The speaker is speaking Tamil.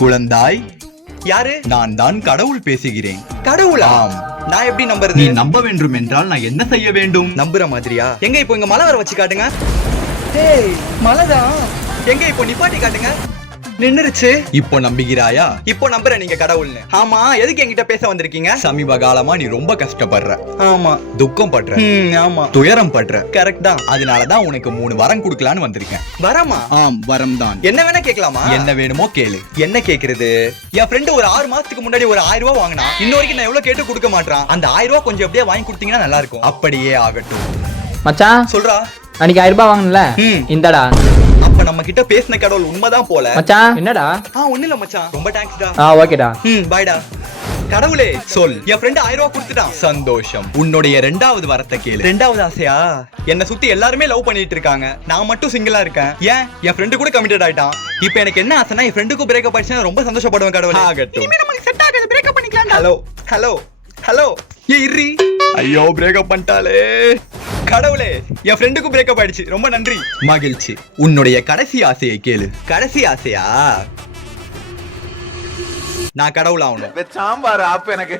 குழந்தாய், யாரு? நான் தான் கடவுள் பேசுகிறேன். கடவுளா? ஆம். நான் எப்படி நீ நம்புறது? நம்ப வேண்டும் என்றால் நான் என்ன செய்ய வேண்டும்? நம்புற மாதிரியா? எங்க இப்போ இங்க மலை வர வச்சு காட்டுங்க. டேய், மலைதான். எங்க இப்போ நிப்பாட்டி காட்டுங்க. நின்னுருச்சு. இப்போ நம்புகிறாயா? இப்போ நம்புற நீங்க கடவுள்னு. ஆமா, எதுக்கு என்கிட்ட பேச வந்திருக்கீங்க? சமீப காலமா நீ ரொம்ப கஷ்டப்படுற, ஆமா. துக்கம் படுற, ஆமா. துயரம் படுற. கரெக்ட் தான். அதனாலதான் உனக்கு 3 வரம் கொடுக்கலான்னு வந்திருக்கேன். வரமா? ஆம், வரம் தான். என்ன வேணா கேட்கலாமா? என்ன வேணுமோ கேளு. என்ன கேக்குறது? என் ஃப்ரெண்டு ஒரு 6 மாசத்துக்கு முன்னாடி ஒரு 1000 ரூபாய் வாங்கினா. இன்ன வரைக்கும் நான் எவ்வளவு கேட்டு கொடுக்க மாட்டான். அந்த 1000 ரூபாய் கொஞ்சம் அப்படியே வாங்கி கொடுத்தீங்கன்னா நல்லா இருக்கும். அப்படியே ஆகட்டும். மச்சான், சொல்றா. அன்னைக்கு 1000 ரூபாய் வாங்கணும்ல, இந்தடா. அப்ப நம்ம கிட்ட பேசின கடவுள் உண்மைதான் போல. மச்சான், என்னடா? ஒண்ணு இல்ல மச்சான், ரொம்ப தேங்க்ஸ்டா. ஓகேடா. பாய்டா. கடவுளே, சொல். என் ஃப்ரெண்ட் 1000 ரூபாய் கொடுத்துட்டான். சந்தோஷம். உன்னுடைய 2வது வரத்தை கேளு. 2வது ஆசையா? என்ன சுத்தி எல்லாருமே லவ் பண்ணிட்டு இருக்காங்க, நான் மட்டும் சிங்கிளா இருக்கேன். ஏன், என் ஃப்ரெண்டு கூட கமிட்டட் ஆயிட்டான். இப்போ எனக்கு என்ன ஆசைனா, என் ஃப்ரெண்டுக்கு பிரேக்கப் ஆயிடுச்சுன்னா ரொம்ப சந்தோஷப்படுவேன் கடவுளே. ஆகட்டும். இனிமே நமக்கு செட் ஆகாது, பிரேக்கப் பண்ணிக்கலாம். Hello hello hello. இர்ரி. ஐயோ, பிரேக்கப் பண்ணிட்டாலே. கடவுளே, என் ஃப்ரெண்டுக்கு பிரேக்கப் ஆயிடுச்சு, ரொம்ப நன்றி. மகிழ்ச்சி. உன்னுடைய கடைசி ஆசையை கேளு. கடைசி ஆசையா? நான் கடவுள் ஆகணும். சாம்பார் ஆப்பு எனக்கு